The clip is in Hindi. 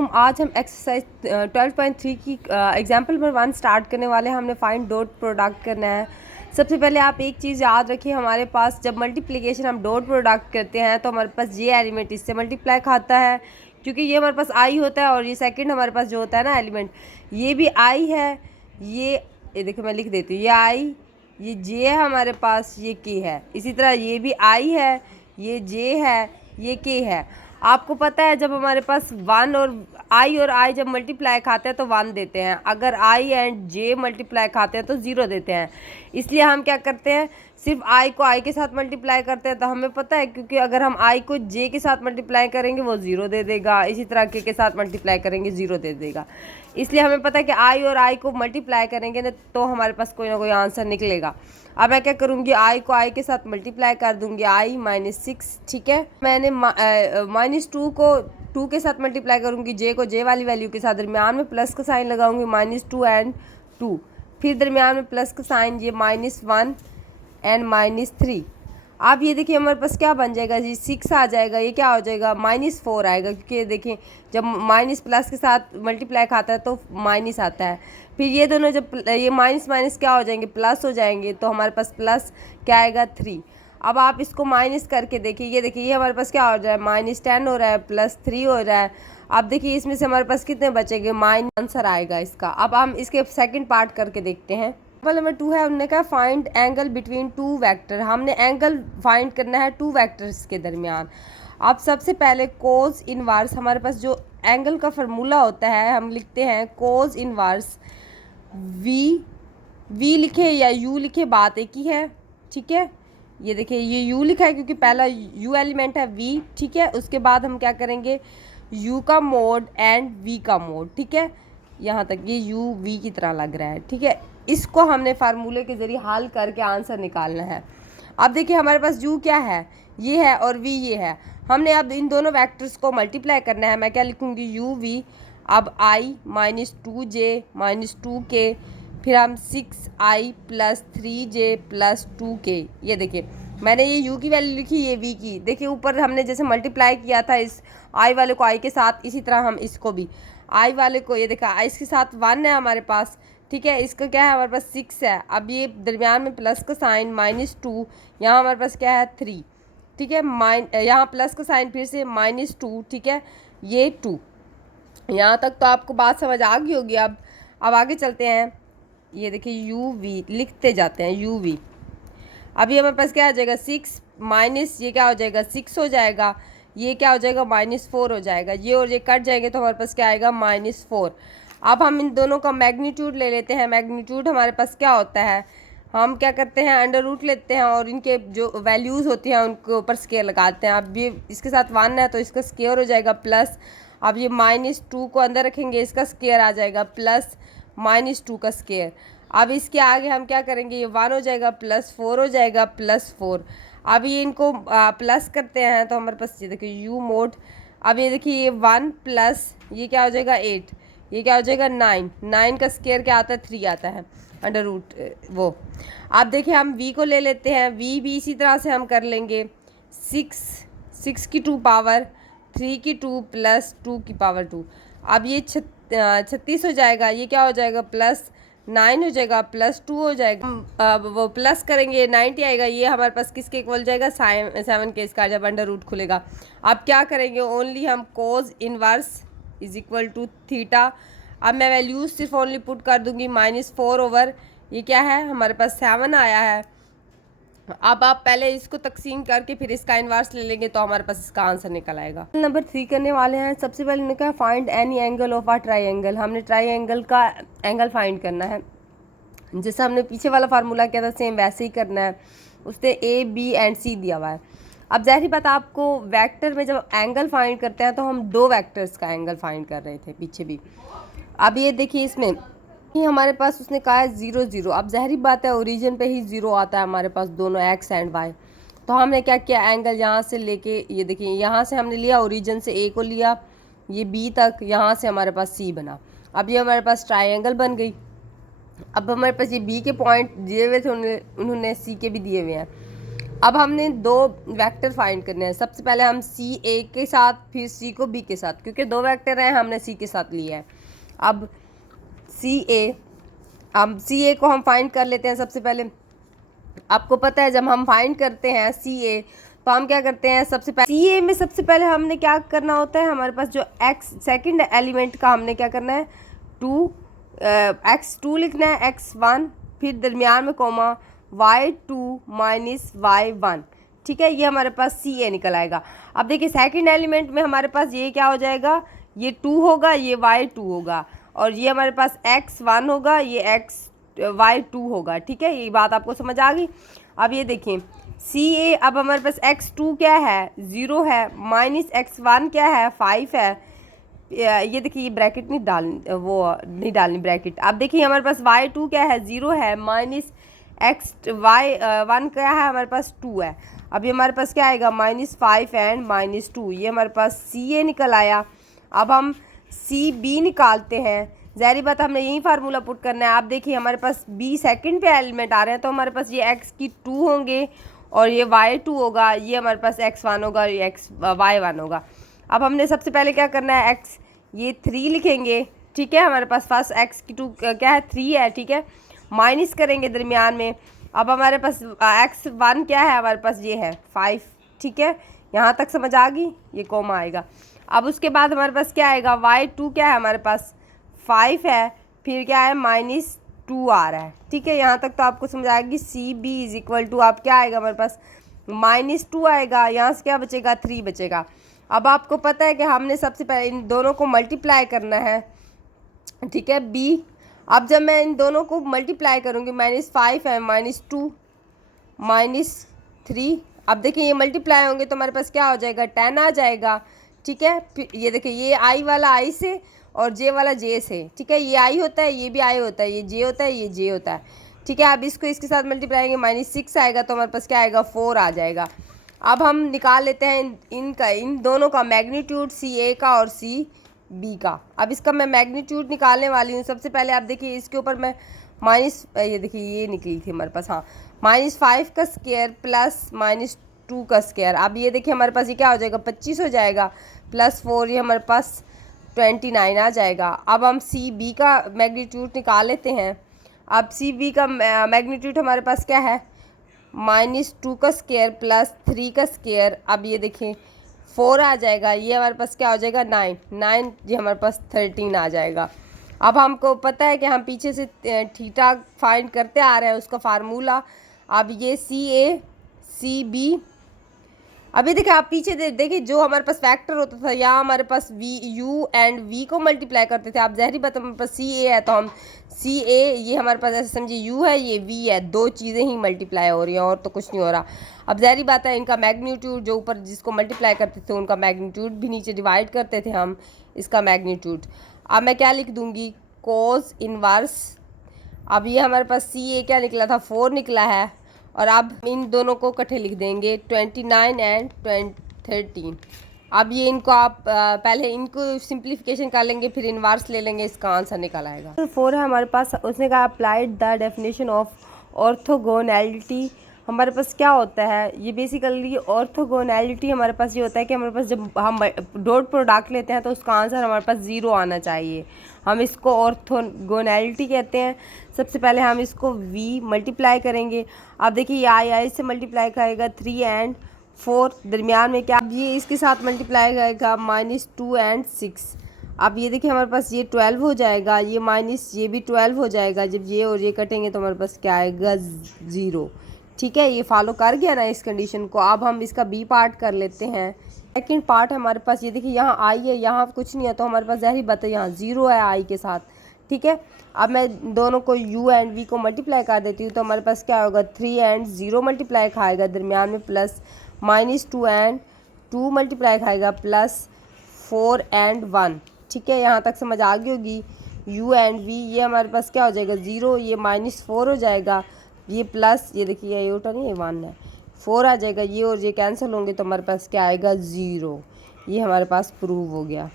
वालेकुम। आज हम एक्सरसाइज 12.3 की एग्जाम्पल नंबर 1 स्टार्ट करने वाले हैं। हमने फाइंड डॉट प्रोडक्ट करना है। सबसे पहले आप एक चीज़ याद रखिए, हमारे पास जब मल्टीप्लिकेशन हम डॉट प्रोडक्ट करते हैं तो हमारे पास ये एलिमेंट इससे मल्टीप्लाई खाता है, क्योंकि ये हमारे पास आई होता है, और ये सेकंड हमारे पास जो होता है ना एलिमेंट, ये भी आई है। ये देखो मैं लिख देती हूँ, ये आई, ये जे है हमारे पास, ये के है। इसी तरह ये भी आई है, ये जे है, ये के है। आपको पता है जब हमारे पास वन और आई जब मल्टीप्लाई खाते हैं तो वन देते हैं, अगर आई एंड जे मल्टीप्लाई खाते हैं तो ज़ीरो देते हैं। इसलिए हम क्या करते हैं, सिर्फ आई को आई के साथ मल्टीप्लाई करते हैं। तो हमें पता है, क्योंकि अगर हम आई को जे के साथ मल्टीप्लाई करेंगे वो ज़ीरो दे देगा, इसी तरह के साथ मल्टीप्लाई करेंगे ज़ीरो दे देगा। इसलिए हमें पता है कि आई और आई को मल्टीप्लाई करेंगे ना तो हमारे पास कोई ना कोई आंसर निकलेगा। अब मैं क्या करूँगी, आई को आई के साथ मल्टीप्लाई कर दूँगी, आई -6, ठीक है। मैंने -2 को 2 के साथ मल्टीप्लाई करूँगी, जे को जे वाली वैल्यू के साथ, दरमियान में प्लस का साइन लगाऊंगी, -2 एंड 2, फिर दरमियान में प्लस का साइन, ये -1 एंड -3। अब ये देखिए हमारे पास क्या बन जाएगा जी, 6 आ जाएगा। ये क्या हो जाएगा, -4 आएगा, क्योंकि देखिए जब माइनस प्लस के साथ मल्टीप्लाई खाता है तो माइनस आता है। फिर ये दोनों जब ये माइनस माइनस क्या हो जाएंगे, प्लस हो जाएंगे, तो हमारे पास प्लस क्या आएगा, 3। अब आप इसको माइनस करके देखिए, ये देखिए ये हमारे पास क्या हो रहा है, -10 हो रहा है, +3 हो रहा है। अब देखिए इसमें से हमारे पास कितने बचेंगे, माइनस आंसर आएगा इसका। अब हम इसके सेकंड पार्ट करके देखते हैं। एग्जाम्पल नंबर 2 है, उन्होंने कहा find angle between two vector. हमने एंगल फाइंड करना है टू वेक्टर्स के दरमियान। अब सबसे पहले कोस इनवर्स, हमारे पास जो एंगल का फार्मूला होता है हम लिखते हैं कोस इनवर्स वी लिखे या यू लिखे, बात एक ही है, ठीक है। ये देखिए ये यू लिखा है क्योंकि पहला यू एलिमेंट है वी, ठीक है। उसके बाद हम क्या करेंगे, यू का मोड एंड वी का मोड, ठीक है। यहाँ तक ये यू वी की तरह लग रहा है, ठीक है। इसको हमने फार्मूले के ज़रिए हल करके आंसर निकालना है। अब देखिए हमारे पास यू क्या है, ये है, और वी ये है। हमने अब इन दोनों वेक्टर्स को मल्टीप्लाई करना है। मैं क्या लिखूँगी, यू वी, अब आई -2j -2k, फिर हम 6i + 3j + 2k। ये देखिए मैंने ये u की वैल्यू लिखी, ये v की। देखिए ऊपर हमने जैसे मल्टीप्लाई किया था इस i वाले को i के साथ, इसी तरह हम इसको भी i वाले को, ये देखा इसके साथ 1 है हमारे पास, ठीक है। इसका क्या है, हमारे पास 6 है। अब ये दरमियान में प्लस का साइन -2, यहाँ हमारे पास क्या है 3, ठीक है। यहाँ प्लस का साइन फिर से -2, ठीक है, ये 2। यहाँ तक तो आपको बात समझ आ गई होगी। अब आगे चलते हैं। ये देखिए यू वी लिखते जाते हैं, यू वी। अभी हमारे पास क्या आ जाएगा, 6 माइनस ये क्या हो जाएगा, 6 हो जाएगा, ये क्या हो जाएगा, -4 हो जाएगा। ये और ये कट जाएंगे तो हमारे पास क्या आएगा, -4। अब हम इन दोनों का मैग्नीट्यूड ले लेते हैं। मैग्नीट्यूड हमारे पास क्या होता है, हम क्या करते हैं, अंडर रूट लेते हैं और इनके जो वैल्यूज़ होती हैं उनके ऊपर स्केयर लगाते हैं। अब ये इसके साथ 1 है तो इसका स्केयर हो जाएगा प्लस। अब ये -2 को अंदर रखेंगे, इसका स्केयर आ जाएगा प्लस -2 का स्केयर। अब इसके आगे हम क्या करेंगे, ये 1 हो जाएगा, +4 हो जाएगा, +4। अब ये इनको प्लस करते हैं तो हमारे पास ये देखिए यू मोड। अब ये देखिए ये 1 प्लस ये क्या हो जाएगा 8, ये क्या हो जाएगा 9 का स्केयर क्या आता है, 3 आता है, अंडर रूट वो। अब देखिए हम v को ले लेते हैं, v भी इसी तरह से हम कर लेंगे, 6 की 2 पावर 3 की 2 + 2 की पावर 2। अब ये 36 हो जाएगा, ये क्या हो जाएगा, +9 हो जाएगा, +2 हो जाएगा। अब वो प्लस करेंगे 90 आएगा, ये हमारे पास किसके इक्वल जाएगा, 7 के, इसका जब अंडर रूट खुलेगा। अब क्या करेंगे, ओनली हम कोस इनवर्स = थीटा। अब मैं वैल्यूज सिर्फ ओनली पुट कर दूंगी, -4/, ये क्या है हमारे पास 7 आया है। अब आप पहले इसको तकसीम करके फिर इसका इन्वर्स ले लेंगे तो हमारे पास इसका आंसर निकल आएगा। नंबर 3 करने वाले हैं। सबसे पहले हमने कहा find any angle of a triangle. हमने ट्राइंगल का एंगल फाइंड करना है, जैसा हमने पीछे वाला फार्मूला किया था सेम वैसे ही करना है। उससे A B एंड C दिया हुआ है। अब ज़ाहिर बात, आपको वेक्टर में जब एंगल फाइंड करते हैं तो हम 2 वेक्टर्स का एंगल फाइंड कर रहे थे पीछे भी। अब ये देखिए इसमें ही हमारे पास उसने कहा है 0 0। अब ज़ाहिर बात है ओरिजिन पे ही 0 आता है हमारे पास, दोनों x एंड y। तो हमने क्या किया, एंगल यहाँ से लेके, ये देखिए यहाँ से हमने लिया, ओरिजिन से a को लिया, ये b तक, यहाँ से हमारे पास c बना। अब ये हमारे पास ट्राइंगल बन गई। अब हमारे पास ये b के पॉइंट दिए हुए थे, उन्होंने c के भी दिए हुए हैं। अब हमने दो वेक्टर फाइंड करने हैं। सबसे पहले हम सी ए के साथ, फिर सी को बी के साथ, क्योंकि दो वेक्टर हैं हमने सी के साथ लिया है। अब सी ए को हम फाइंड कर लेते हैं। सबसे पहले आपको पता है जब हम फाइंड करते हैं सी ए तो हम क्या करते हैं, सबसे पहले सी ए में सबसे पहले हमने क्या करना होता है, हमारे पास जो एक्स सेकंड एलिमेंट का हमने क्या करना है, x2 लिखना है, x1, फिर दरमियान में कोमा y2 माइनस y1। ठीक है, ये हमारे पास सी ए निकल आएगा। अब देखिए सेकंड एलिमेंट में हमारे पास ये क्या हो जाएगा, ये 2 होगा, ये y2 होगा, और ये हमारे पास x1 होगा, ये y2 होगा। ठीक है, ये बात आपको समझ आ गई। अब ये देखिए सी ए, अब हमारे पास x2 क्या है, 0 है, माइनस x1 क्या है, 5 है। ये देखिए ये ब्रैकेट नहीं डालनी ब्रैकेट। अब देखिए हमारे पास y2 क्या है, 0 है, माइनस y1 क्या है, हमारे पास 2 है। अब ये हमारे पास क्या आएगा, -5 एंड -2, ये हमारे पास सी ए निकल आया। अब हम सी बी निकालते हैं। ज़ाहिर बात हमने यही फार्मूला पुट करना है। आप देखिए हमारे पास बी सेकंड पे एलिमेंट आ रहे हैं, तो हमारे पास ये x की 2 होंगे और ये y2 होगा, ये हमारे पास x1 होगा, ये y1 होगा। अब हमने सबसे पहले क्या करना है, x ये 3 लिखेंगे। ठीक है, हमारे पास फर्स्ट x की 2 क्या है, 3 है। ठीक है, माइनस करेंगे दरमियान में। अब हमारे पास x1 क्या है, हमारे पास ये है 5। ठीक है, यहाँ तक समझ आ गई, ये कोमा आएगा। अब उसके बाद हमारे पास क्या आएगा, y2 क्या है, हमारे पास 5 है, फिर क्या है, -2 आ रहा है। ठीक है, यहाँ तक तो आपको समझ आएगी। C B is equal to आप क्या आएगा, हमारे पास -2 आएगा, यहाँ से क्या बचेगा, 3 बचेगा। अब आपको पता है कि हमने सबसे पहले इन दोनों को मल्टीप्लाई करना है। ठीक है, बी, अब जब मैं इन दोनों को मल्टीप्लाई करूँगी, -5 है, -2 -3, अब देखिए ये मल्टीप्लाई होंगे तो हमारे पास क्या हो जाएगा, 10 आ जाएगा। ठीक है, ये देखिए ये आई वाला आई से और जे वाला जे से। ठीक है, ये आई होता है, ये भी आई होता है, ये जे होता है, ये जे होता है। ठीक है, अब इसको इसके साथ मल्टीप्लाई करेंगे, -6 आएगा, तो हमारे पास क्या आएगा, 4 आ जाएगा। अब हम निकाल लेते हैं इन दोनों का मैग्नीट्यूड, सी ए का और सी बी का। अब इसका मैं मैग्नीट्यूड निकालने वाली हूँ। सबसे पहले आप देखिए इसके ऊपर मैं ये देखिए ये निकली थी हमारे पास, हाँ, -5 का स्क्वायर प्लस -2 का स्क्वायर। अब ये देखिए हमारे पास ये क्या हो जाएगा, 25 हो जाएगा, +4 ये हमारे पास 29 आ जाएगा। अब हम सी बी का मैग्नीट्यूड निकाल लेते हैं। अब सी बी का मैग्नीट्यूड हमारे पास क्या है, -2 का स्क्वायर प्लस 3 का स्क्वायर। अब ये देखिए 4 आ जाएगा, ये हमारे पास क्या हो जाएगा, 9 ये हमारे पास 13 आ जाएगा। अब हमको पता है कि हम पीछे से थीटा फाइंड करते आ रहे हैं, उसका फार्मूला। अब ये सी ए सी बी, अभी देखिए आप पीछे देखिए जो हमारे पास फैक्टर होता था, यहाँ हमारे पास वी यू एंड वी को मल्टीप्लाई करते थे। आप ज़ाहिर बात हमारे पास सी ए है, तो हम सी ए, ये हमारे पास ऐसे समझिए यू है, ये वी है, दो चीज़ें ही मल्टीप्लाई हो रही हैं और तो कुछ नहीं हो रहा। अब ज़ाहिर बात है इनका मैग्नीट्यूड, जो ऊपर जिसको मल्टीप्लाई करते थे उनका मैग्नीट्यूड भी नीचे डिवाइड करते थे हम इसका मैग्नीट्यूड। अब मैं क्या लिख दूँगी, कोस इनवर्स। अब ये हमारे पास सी ए क्या निकला था, 4 निकला है, और अब इन दोनों को इकट्ठे लिख देंगे, 29 एंड 13। अब ये इनको आप पहले इनको सिंप्लीफिकेशन कर लेंगे, फिर इनवर्स ले लेंगे, इसका आंसर निकल आएगा। 4 है हमारे पास, उसने कहा applied the definition of orthogonality. हमारे पास क्या होता है, ये बेसिकली ऑर्थोगोनैलिटी हमारे पास ये होता है कि हमारे पास जब हम डॉट प्रोडक्ट लेते हैं तो उसका आंसर हमारे पास 0 आना चाहिए। हम इसको ऑर्थोगोनैलिटी कहते हैं। सबसे पहले हम इसको v मल्टीप्लाई करेंगे। अब देखिए ये आई से मल्टीप्लाई करेगा, 3 एंड 4, दरमियान में क्या, ये इसके साथ मल्टीप्लाई करेगा, -2 एंड 6। अब ये देखिए हमारे पास ये 12 हो जाएगा, ये माइनस ये भी 12 हो जाएगा। जब ये और ये कटेंगे तो हमारे पास क्या आएगा, 0। ठीक है, ये फॉलो कर गया ना इस कंडीशन को। अब हम इसका बी पार्ट कर लेते हैं। सेकंड पार्ट हमारे पास ये देखिए यहाँ आई है, यहाँ कुछ नहीं है, तो हमारे पास ज़ाहिर बात है यहाँ 0 है आई के साथ। ठीक है, अब मैं दोनों को u एंड v को मल्टीप्लाई कर देती हूँ, तो हमारे पास क्या होगा, 3 एंड 0 मल्टीप्लाई खाएगा, दरमियान में प्लस -2 एंड 2 मल्टीप्लाई खाएगा, प्लस 4 एंड 1। ठीक है, यहाँ तक समझ आ गई होगी। u एंड v ये हमारे पास क्या हो जाएगा, 0, ये -4 हो जाएगा, ये प्लस ये देखिए ये उल्टा नहीं, ये 1 है, 4 आ जाएगा, ये और ये कैंसिल होंगे तो हमारे पास क्या आएगा, 0। ये हमारे पास प्रूव हो गया।